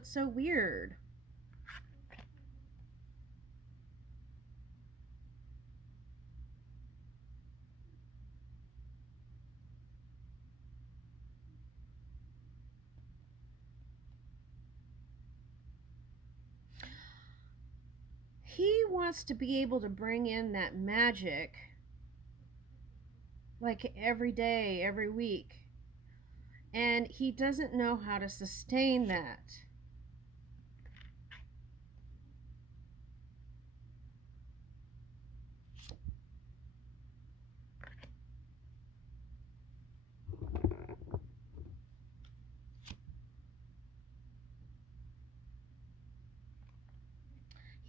what's so weird. He wants to be able to bring in that magic like every day, every week. And he doesn't know how to sustain that.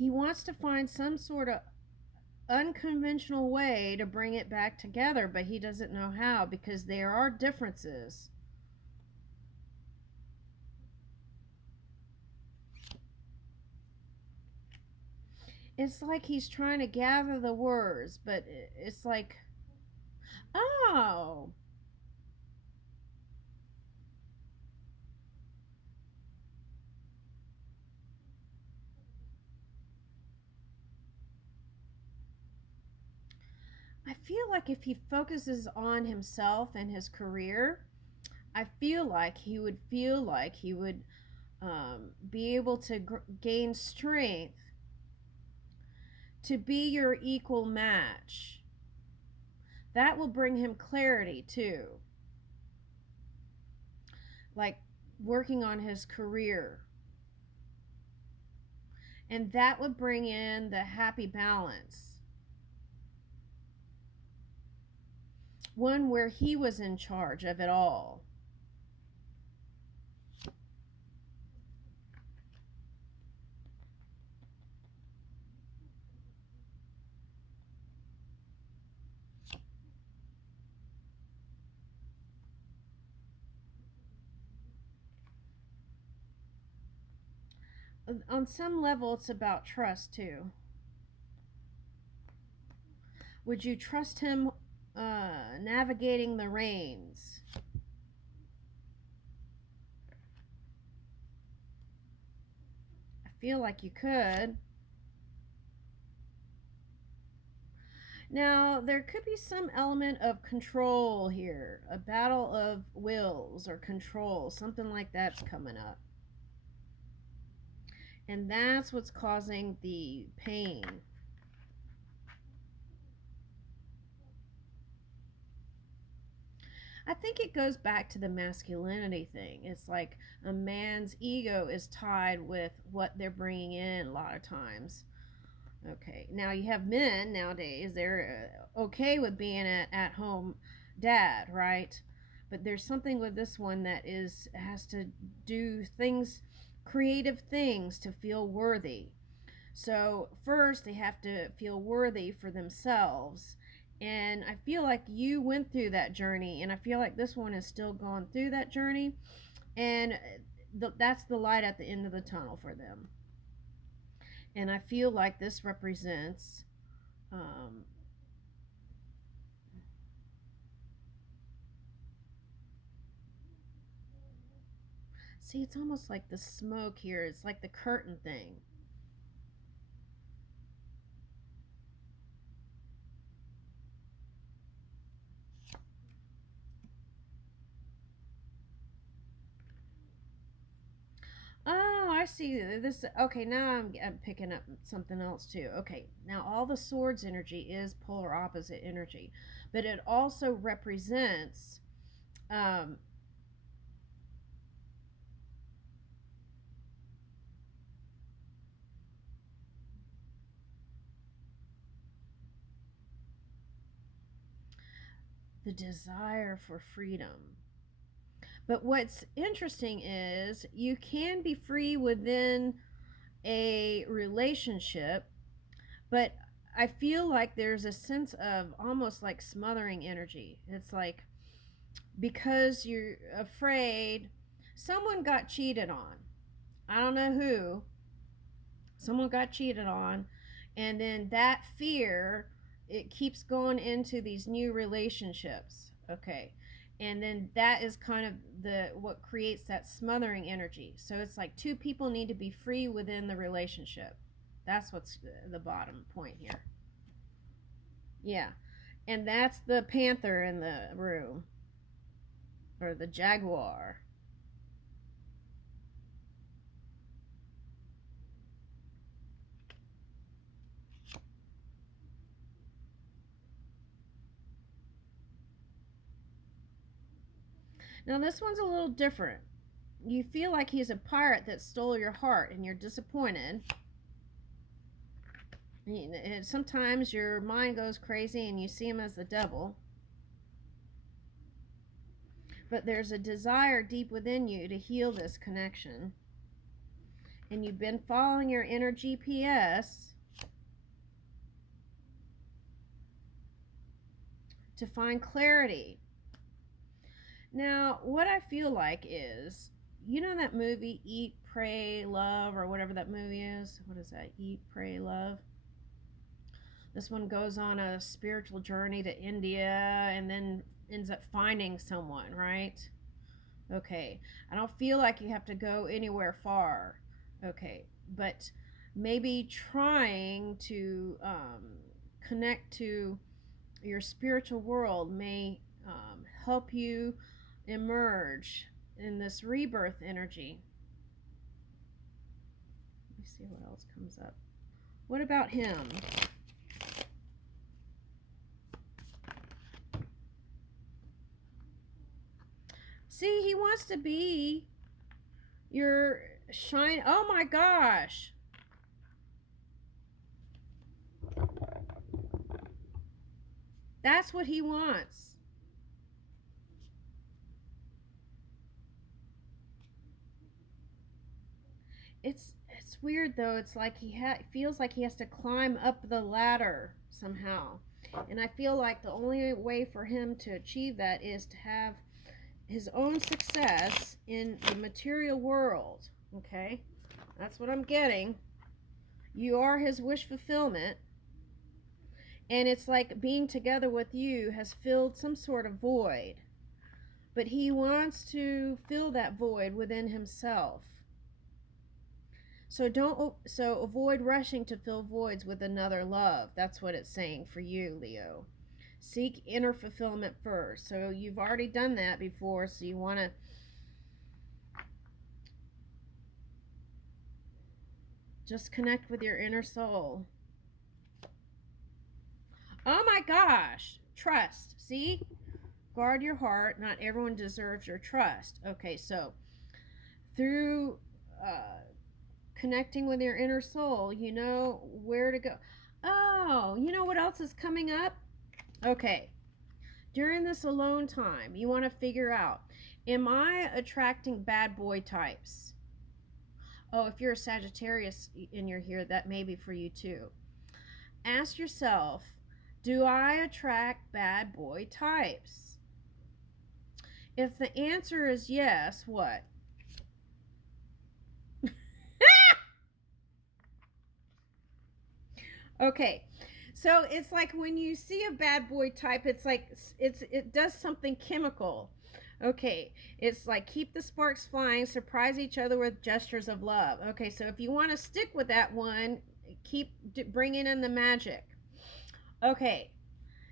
He wants to find some sort of unconventional way to bring it back together, but he doesn't know how because there are differences. It's like he's trying to gather the words, but it's like, oh, I feel like if he focuses on himself and his career, I feel like he would be able to gain strength to be your equal match. That will bring him clarity too, like working on his career. And that would bring in the happy balance. One where he was in charge of it all. On some level, it's about trust too. Would you trust him navigating the reins? I feel like you could. Now, there could be some element of control here, a battle of wills or control, something like that's coming up. And that's what's causing the pain. I think it goes back to the masculinity thing. It's like a man's ego is tied with what they're bringing in a lot of times. Okay, now you have men nowadays, they're okay with being at home dad, right? But there's something with this one that has to do things, creative things to feel worthy. So first they have to feel worthy for themselves. And I feel like you went through that journey, and I feel like this one is still going through that journey. And that's the light at the end of the tunnel for them. And I feel like this represents um, see, it's almost like the smoke here. It's like the curtain thing. Oh, I see this. Okay, now I'm picking up something else too. Okay, now all the swords energy is polar opposite energy, but it also represents um, the desire for freedom. But what's interesting is you can be free within a relationship, but I feel like there's a sense of almost like smothering energy. It's like because you're afraid someone got cheated on. I don't know who. Someone got cheated on, and then that fear, it keeps going into these new relationships. Okay. And then that is kind of what creates that smothering energy. So it's like two people need to be free within the relationship. That's what's the bottom point here. Yeah. And that's the panther in the room, or the jaguar. Now, this one's a little different. You feel like he's a pirate that stole your heart and you're disappointed. And sometimes your mind goes crazy and you see him as the devil. But there's a desire deep within you to heal this connection. And you've been following your inner GPS to find clarity. Now, what I feel like is, you know that movie Eat, Pray, Love, or whatever that movie is? What is that? Eat, Pray, Love? This one goes on a spiritual journey to India and then ends up finding someone, right? Okay. I don't feel like you have to go anywhere far. Okay. But maybe trying to connect to your spiritual world may help you emerge in this rebirth energy. Let me see what else comes up. What about him? See, he wants to be your shine. Oh my gosh. That's what he wants. It's weird though. It's like he feels like he has to climb up the ladder somehow. And I feel like the only way for him to achieve that is to have his own success in the material world. Okay? That's what I'm getting. You are his wish fulfillment. And it's like being together with you has filled some sort of void. But he wants to fill that void within himself. So avoid rushing to fill voids with another love. That's what it's saying for you, Leo. Seek inner fulfillment first. So you've already done that before, so you want to just connect with your inner soul. Oh my gosh. Trust. See? Guard your heart. Not everyone deserves your trust. Okay, so through connecting with your inner soul, you know where to go. Oh, you know what else is coming up? Okay. During this alone time, you want to figure out, am I attracting bad boy types? Oh, if you're a Sagittarius and you're here, that may be for you too. Ask yourself, do I attract bad boy types? If the answer is yes, what? Okay, so it's like when you see a bad boy type, it's like it does something chemical. Okay, it's like keep the sparks flying, surprise each other with gestures of love. Okay, so if you want to stick with that one, keep bringing in the magic. Okay,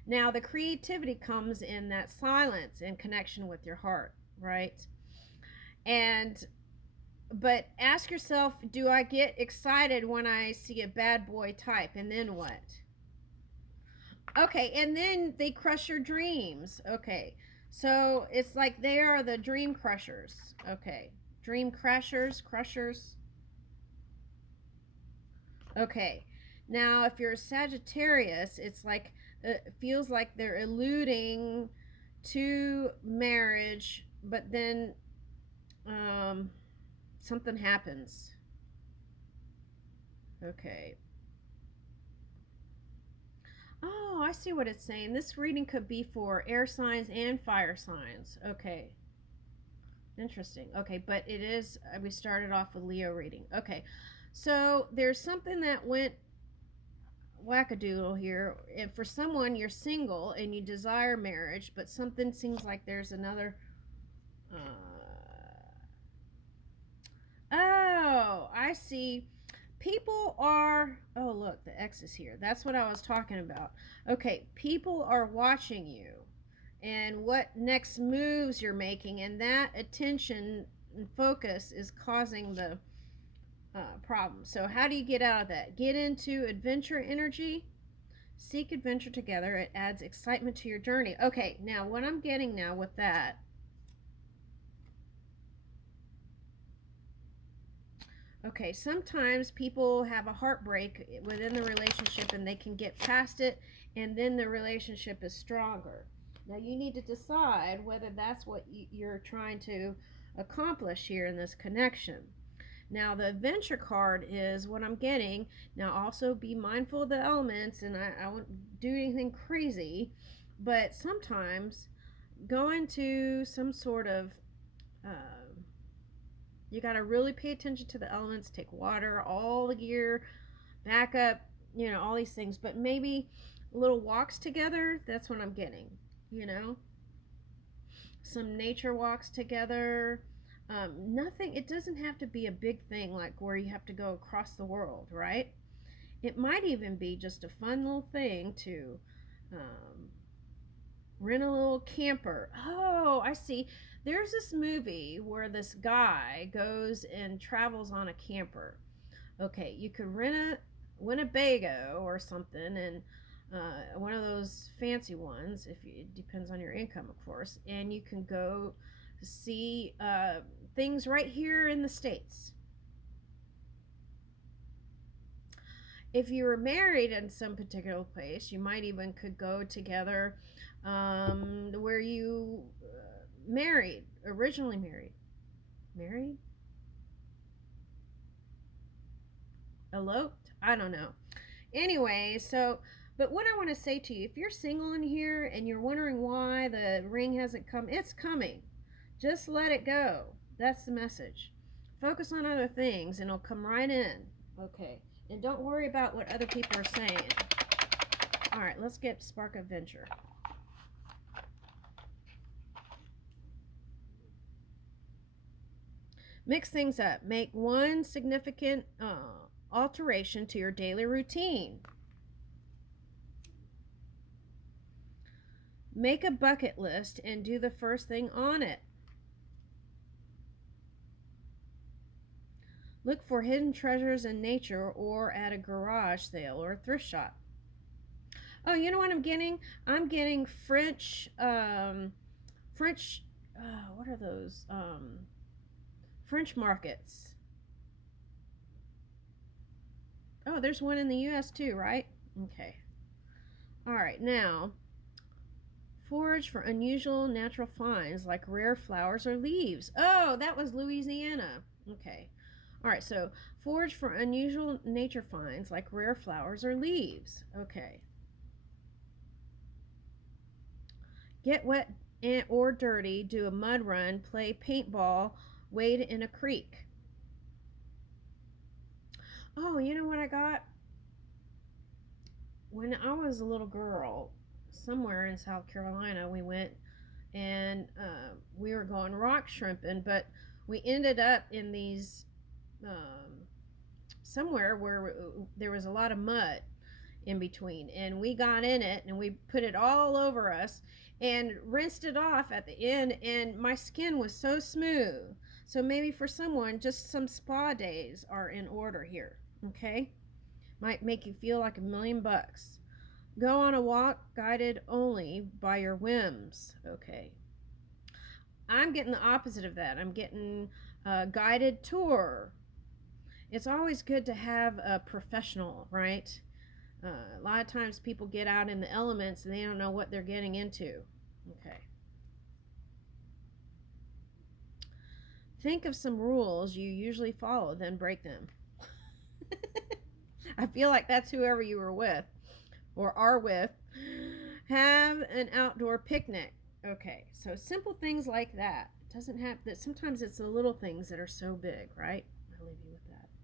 now the creativity comes in that silence and connection with your heart, right? And but ask yourself, do I get excited when I see a bad boy type? And then what? Okay, and then they crush your dreams. Okay, so it's like they are the dream crushers. Okay, dream crushers. Okay, now if you're a Sagittarius, it's like it feels like they're alluding to marriage, but then something happens. Okay. Oh, I see what it's saying. This reading could be for air signs and fire signs. Okay. Interesting. Okay, but it is, we started off with Leo reading. Okay. So there's something that went wackadoodle here. If for someone you're single and you desire marriage, but something seems like there's another. Oh, I see. People are. Oh, look, the X is here. That's what I was talking about. Okay, people are watching you and what next moves you're making, and that attention and focus is causing the problem. So, how do you get out of that? Get into adventure energy. Seek adventure together. It adds excitement to your journey. Okay, now what I'm getting now with that. Okay, sometimes people have a heartbreak within the relationship and they can get past it, and then the relationship is stronger. Now, you need to decide whether that's what you're trying to accomplish here in this connection. Now, the adventure card is what I'm getting. Now, also be mindful of the elements, and I won't do anything crazy, but sometimes going to some sort of you got to really pay attention to the elements, take water, all the gear, back up, all these things. But maybe little walks together, that's what I'm getting, you know? Some nature walks together. Nothing, it doesn't have to be a big thing like where you have to go across the world, right? It might even be just a fun little thing to rent a little camper. Oh, I see. There's this movie where this guy goes and travels on a camper. Okay, you could rent a Winnebago or something, and one of those fancy ones. If you, it depends on your income, of course, and you can go see things right here in the States. If you were married in some particular place, you might even could go together where you married, originally married, eloped. I don't know. Anyway, so but what I want to say to you, if you're single in here and you're wondering why the ring hasn't come, it's coming. Just let it go. That's the message. Focus on other things and it'll come right in. Okay. And don't worry about what other people are saying. All right, let's get Spark Adventure. Mix things up. Make one significant alteration to your daily routine. Make a bucket list and do the first thing on it. Look for hidden treasures in nature or at a garage sale or a thrift shop. Oh, you know what I'm getting? I'm getting French, what are those? French markets. Oh, there's one in the U.S. too, right? Okay. All right, now, forage for unusual natural finds like rare flowers or leaves. Oh, that was Louisiana. Okay. All right, so forage for unusual nature finds like rare flowers or leaves. Okay. Get wet or dirty, do a mud run, play paintball, wade in a creek. Oh, you know what I got? When I was a little girl, somewhere in South Carolina, we went and we were going rock shrimping, but we ended up in these somewhere where there was a lot of mud in between, and we got in it and we put it all over us and rinsed it off at the end, and my skin was so smooth. So maybe for someone, just some spa days are in order here. Okay, might make you feel like $1,000,000. Go on a walk guided only by your whims. Okay, I'm getting the opposite of that. I'm getting a guided tour. It's always good to have a professional, right? A lot of times people get out in the elements and they don't know what they're getting into. Okay. Think of some rules you usually follow, then break them. I feel like that's whoever you were with or are with. Have an outdoor picnic. Okay, so simple things like that. It doesn't have that. Sometimes it's the little things that are so big, right?